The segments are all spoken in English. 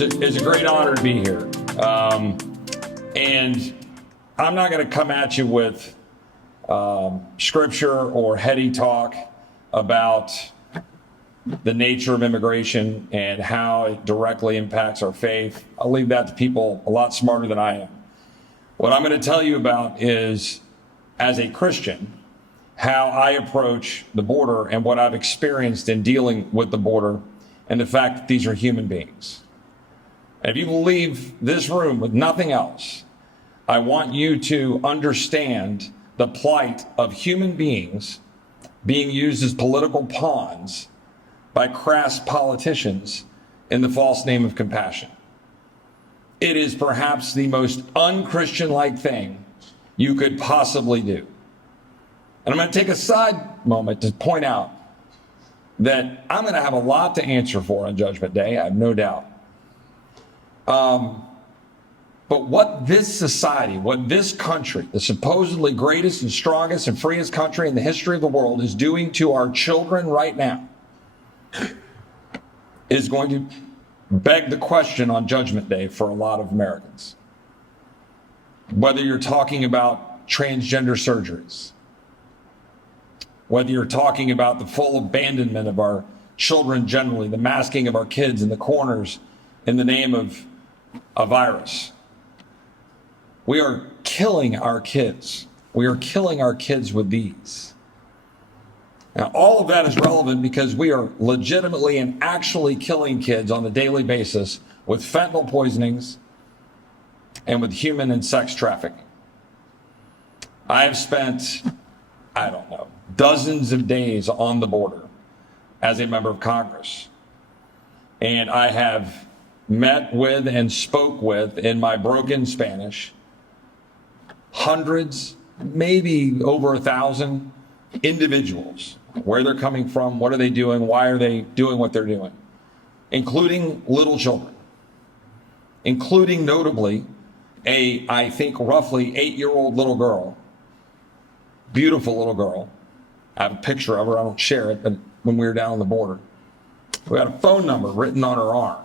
is a great honor to be here. And I'm not going to come at you with scripture or heady talk about the nature of immigration and how it directly impacts our faith. I'll leave that to people a lot smarter than I am. What I'm going to tell you about is, as a Christian, how I approach the border and what I've experienced in dealing with the border and the fact that these are human beings. And if you leave this room with nothing else, I want you to understand the plight of human beings being used as political pawns by crass politicians in the false name of compassion. It is perhaps the most unchristian-like thing you could possibly do. And I'm going to take a side moment to point out that I'm going to have a lot to answer for on Judgment Day, I have no doubt. But what this society, what this country, the supposedly greatest and strongest and freest country in the history of the world, is doing to our children right now is going to beg the question on Judgment Day for a lot of Americans. Whether you're talking about transgender surgeries, whether you're talking about the full abandonment of our children generally, the masking of our kids in the corners in the name of a virus. We are killing our kids. We are killing our kids with these. Now, all of that is relevant because we are legitimately and actually killing kids on a daily basis with fentanyl poisonings and with human and sex trafficking. I have spent, dozens of days on the border as a member of Congress. And I have met with and spoke with, in my broken Spanish, hundreds, maybe over 1,000 individuals, where they're coming from, what are they doing, why are they doing what they're doing, including little children, including notably I think roughly 8-year-old little girl, beautiful little girl. I have a picture of her, I don't share it, but when we were down on the border, we had a phone number written on her arm.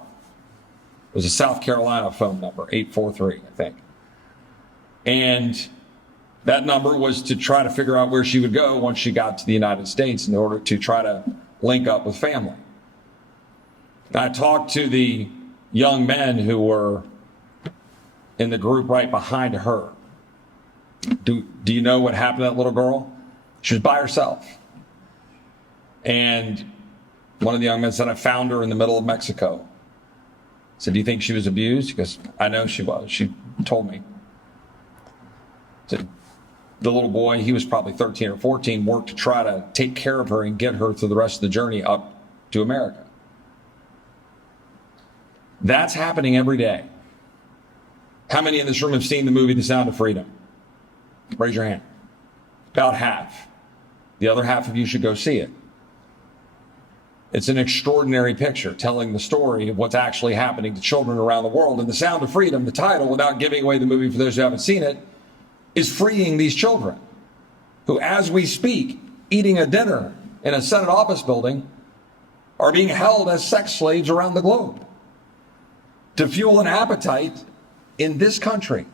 It was a South Carolina phone number, 843, I think. And that number was to try to figure out where she would go once she got to the United States in order to try to link up with family. And I talked to the young men who were in the group right behind her. Do you know what happened to that little girl? She was by herself. And one of the young men said, I found her in the middle of Mexico. I said, do you think she was abused? He goes, I know she was. She told me. I said, the little boy, he was probably 13 or 14, worked to try to take care of her and get her through the rest of the journey up to America. That's happening every day. How many in this room have seen the movie The Sound of Freedom? Raise your hand. About half. The other half of you should go see it. It's an extraordinary picture telling the story of what's actually happening to children around the world. And The Sound of Freedom, the title, without giving away the movie for those who haven't seen it, is freeing these children who, as we speak, eating a dinner in a Senate office building, are being held as sex slaves around the globe to fuel an appetite in this country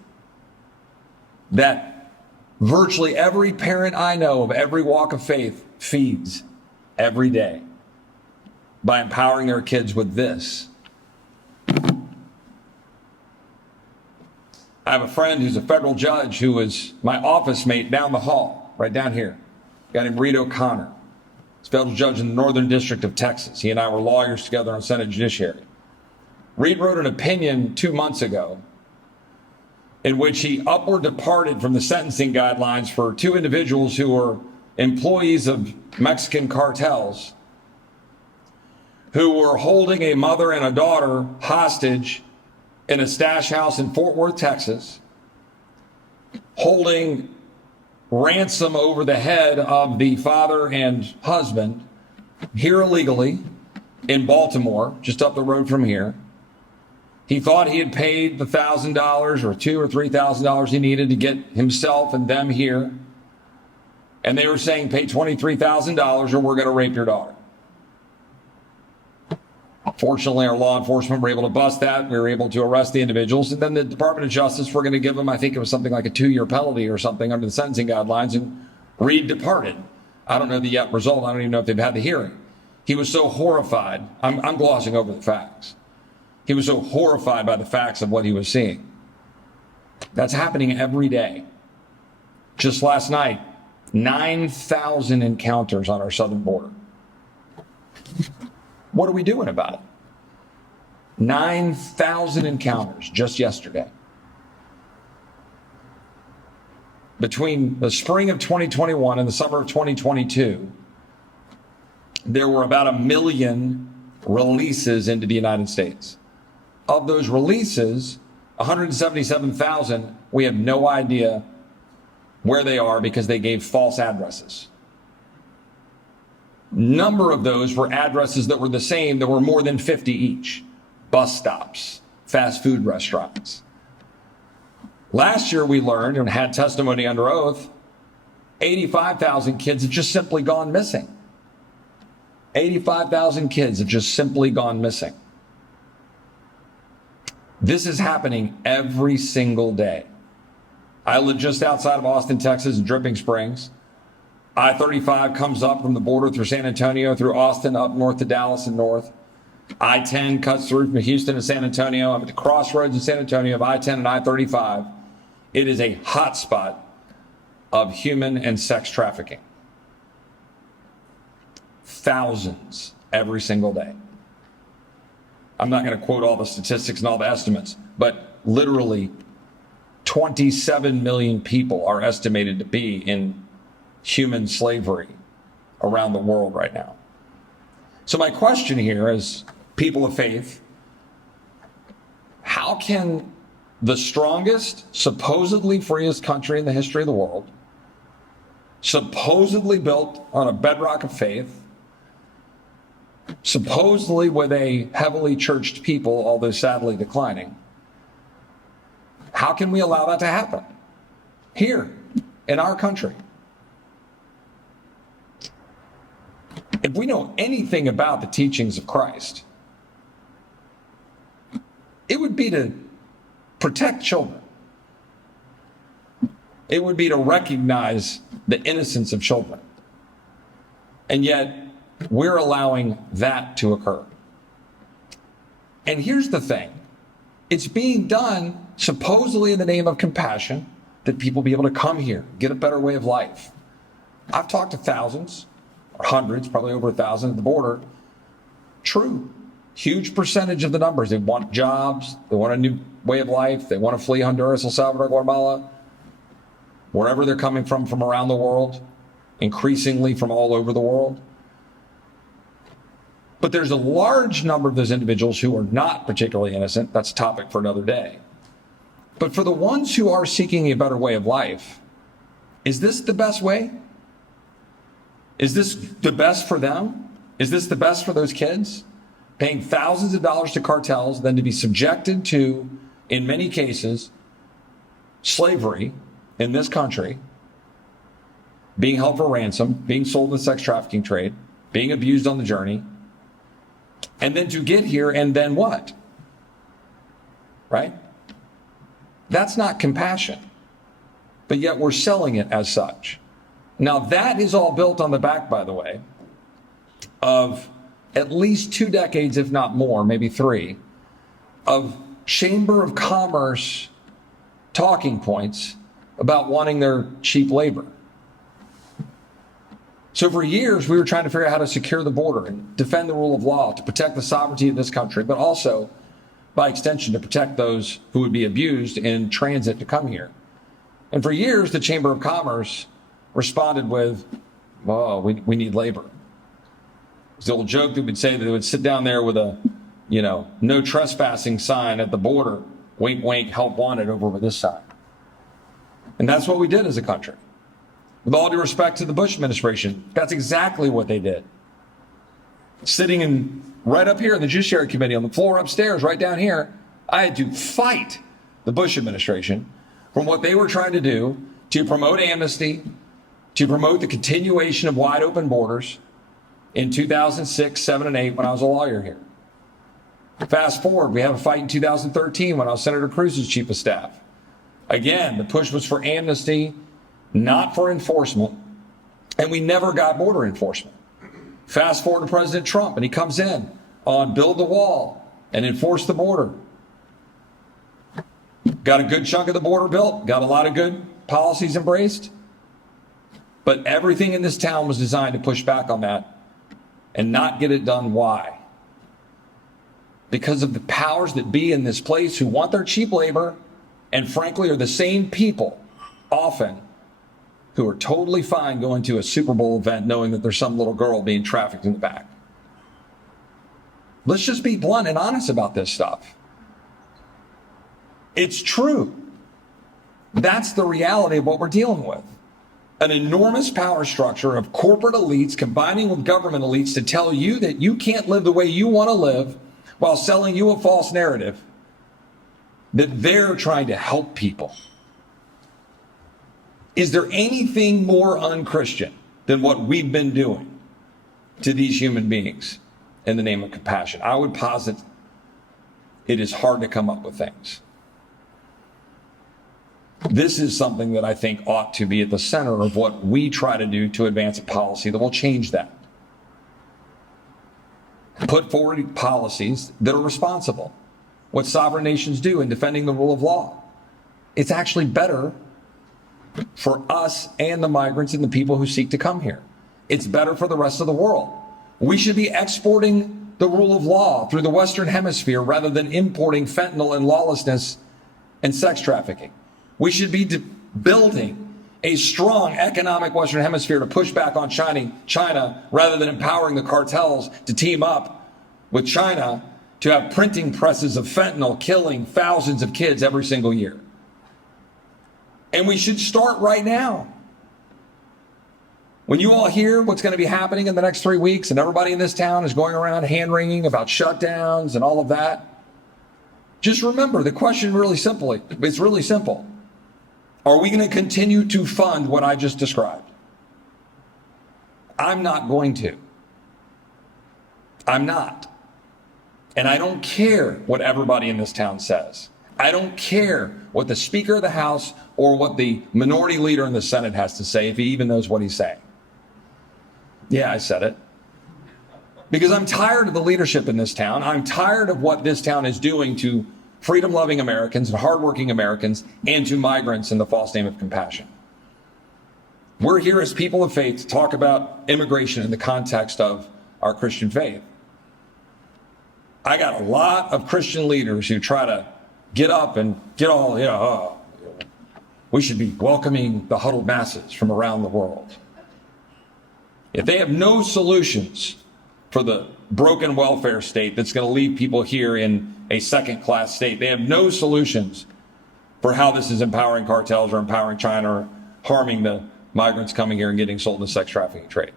that virtually every parent I know of every walk of faith feeds every day by empowering their kids with this. I have a friend who's a federal judge who was my office mate down the hall, right down here. A guy named Reed O'Connor. He's a federal judge in the Northern District of Texas. He and I were lawyers together on Senate Judiciary. Reed wrote an opinion 2 months ago in which he upward departed from the sentencing guidelines for 2 individuals who were employees of Mexican cartels who were holding a mother and a daughter hostage in a stash house in Fort Worth, Texas, holding ransom over the head of the father and husband here illegally in Baltimore, just up the road from here. He thought he had paid the $1,000 or $2,000 or $3,000 he needed to get himself and them here. And they were saying, pay $23,000 or we're going to rape your daughter. Fortunately, our law enforcement were able to bust that. We were able to arrest the individuals. And then the Department of Justice were going to give them, I think it was something like a 2-year penalty or something under the sentencing guidelines. And Reed departed. I don't know the yet result. I don't even know if they've had the hearing. He was so horrified. I'm glossing over the facts. He was so horrified by the facts of what he was seeing. That's happening every day. Just last night, 9,000 encounters on our southern border. What are we doing about it? 9,000 encounters just yesterday. Between the spring of 2021 and the summer of 2022, there were about 1 million releases into the United States. Of those releases, 177,000, we have no idea where they are because they gave false addresses. Number of those were addresses that were the same. There were more than 50 each. Bus stops, fast food restaurants. Last year we learned and had testimony under oath, 85,000 kids have just simply gone missing. 85,000 kids have just simply gone missing. This is happening every single day. I live just outside of Austin, Texas, in Dripping Springs. I-35 comes up from the border through San Antonio, through Austin, up north to Dallas and north. I-10 cuts through from Houston to San Antonio. I'm at the crossroads in San Antonio of I-10 and I-35. It is a hotspot of human and sex trafficking. Thousands every single day. I'm not going to quote all the statistics and all the estimates, but literally 27 million people are estimated to be in human slavery around the world right now. So my question here is, people of faith, how can the strongest, supposedly freest country in the history of the world, supposedly built on a bedrock of faith, supposedly with a heavily churched people, although sadly declining, how can we allow that to happen here in our country? If we know anything about the teachings of Christ, it would be to protect children. It would be to recognize the innocence of children. And yet, we're allowing that to occur. And here's the thing. It's being done supposedly in the name of compassion, that people be able to come here, get a better way of life. I've talked to thousands, or hundreds, probably over 1,000 at the border. True. Huge percentage of the numbers. They want jobs. They want a new way of life. They want to flee Honduras, El Salvador, Guatemala, wherever they're coming from around the world, increasingly from all over the world. But there's a large number of those individuals who are not particularly innocent. That's a topic for another day. But for the ones who are seeking a better way of life, is this the best way? Is this the best for them? Is this the best for those kids? Paying thousands of dollars to cartels, then to be subjected to, in many cases, slavery in this country, being held for ransom, being sold in the sex trafficking trade, being abused on the journey, and then to get here and then what? Right? That's not compassion. But yet we're selling it as such. Now that is all built on the back, by the way, of at least 2 decades, if not more, maybe 3, of Chamber of Commerce talking points about wanting their cheap labor. So for years, we were trying to figure out how to secure the border and defend the rule of law, to protect the sovereignty of this country, but also, by extension, to protect those who would be abused in transit to come here. And for years, the Chamber of Commerce responded with, oh, we need labor. It's the old joke that would say that they would sit down there with a, no trespassing sign at the border, wink, wink, help wanted over with this side. And that's what we did as a country. With all due respect to the Bush administration, that's exactly what they did. Sitting right up here in the Judiciary Committee on the floor upstairs, right down here, I had to fight the Bush administration from what they were trying to do to promote amnesty, to promote the continuation of wide open borders in 2006, 7, and 8 when I was a lawyer here. Fast forward, we have a fight in 2013 when I was Senator Cruz's chief of staff. Again, the push was for amnesty, not for enforcement, and we never got border enforcement. Fast forward to President Trump, and he comes in on build the wall and enforce the border. Got a good chunk of the border built, got a lot of good policies embraced, but everything in this town was designed to push back on that and not get it done. Why? Because of the powers that be in this place who want their cheap labor and frankly are the same people often who are totally fine going to a Super Bowl event knowing that there's some little girl being trafficked in the back. Let's just be blunt and honest about this stuff. It's true. That's the reality of what we're dealing with. An enormous power structure of corporate elites combining with government elites to tell you that you can't live the way you want to live while selling you a false narrative that they're trying to help people. Is there anything more unchristian than what we've been doing to these human beings in the name of compassion? I would posit it is hard to come up with things. This is something that I think ought to be at the center of what we try to do to advance a policy that will change that. Put forward policies that are responsible. What sovereign nations do in defending the rule of law. It's actually better for us and the migrants and the people who seek to come here. It's better for the rest of the world. We should be exporting the rule of law through the Western Hemisphere rather than importing fentanyl and lawlessness and sex trafficking. We should be building a strong economic Western Hemisphere to push back on China rather than empowering the cartels to team up with China to have printing presses of fentanyl killing thousands of kids every single year. And we should start right now. When you all hear what's going to be happening in the next 3 weeks and everybody in this town is going around hand-wringing about shutdowns and all of that, just remember the question it's really simple. Are we going to continue to fund what I just described? I'm not going to. I'm not. And I don't care what everybody in this town says. I don't care what the Speaker of the House or what the minority leader in the Senate has to say, if he even knows what he's saying. Yeah, I said it. Because I'm tired of the leadership in this town. I'm tired of what this town is doing to freedom-loving Americans and hardworking Americans and to migrants in the false name of compassion. We're here as people of faith to talk about immigration in the context of our Christian faith. I got a lot of Christian leaders who try to get up and get all, we should be welcoming the huddled masses from around the world. If they have no solutions for the broken welfare state that's going to leave people here in a second-class state, they have no solutions for how this is empowering cartels or empowering China or harming the migrants coming here and getting sold in the sex trafficking trade.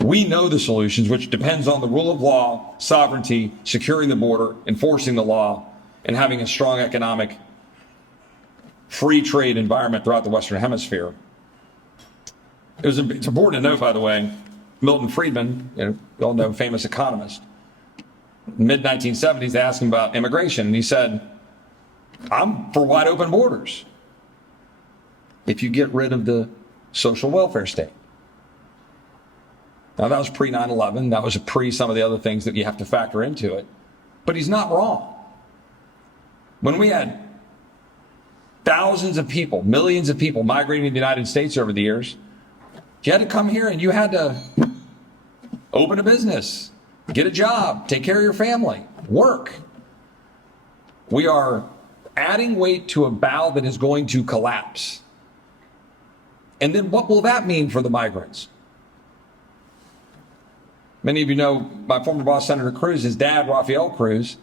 We know the solutions, which depends on the rule of law, sovereignty, securing the border, enforcing the law, and having a strong economic free trade environment throughout the Western Hemisphere. It's important to note, by the way, Milton Friedman, you all know, famous economist, mid-1970s, they asked him about immigration, and he said, I'm for wide open borders if you get rid of the social welfare state. Now, that was pre-9/11. That was pre some of the other things that you have to factor into it. But he's not wrong. When we had thousands of people, millions of people migrating to the United States over the years, you had to come here and you had to open a business, get a job, take care of your family, work. We are adding weight to a bow that is going to collapse. And then what will that mean for the migrants? Many of you know my former boss, Senator Cruz, his dad, Rafael Cruz,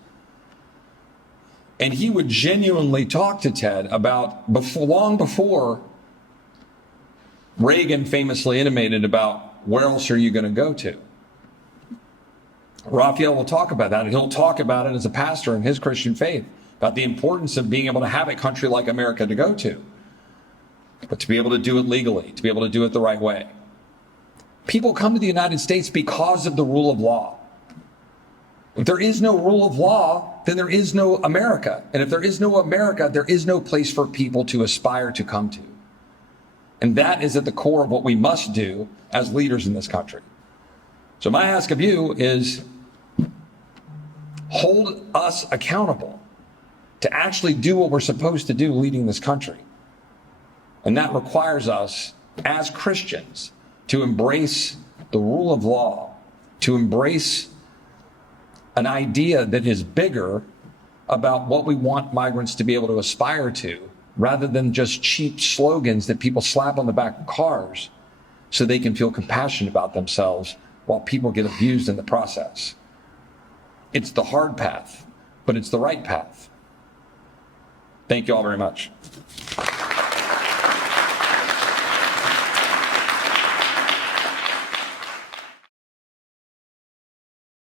and he would genuinely talk to Ted about long before Reagan famously intimated about where else are you going to go to? Rafael will talk about that, and he'll talk about it as a pastor in his Christian faith, about the importance of being able to have a country like America to go to, but to be able to do it legally, to be able to do it the right way. People come to the United States because of the rule of law. If there is no rule of law, then there is no America. And if there is no America, there is no place for people to aspire to come to. And that is at the core of what we must do as leaders in this country. So my ask of you is hold us accountable to actually do what we're supposed to do leading this country. And that requires us as Christians to embrace the rule of law, to embrace an idea that is bigger about what we want migrants to be able to aspire to, rather than just cheap slogans that people slap on the back of cars so they can feel compassionate about themselves while people get abused in the process. It's the hard path, but it's the right path. Thank you all very much.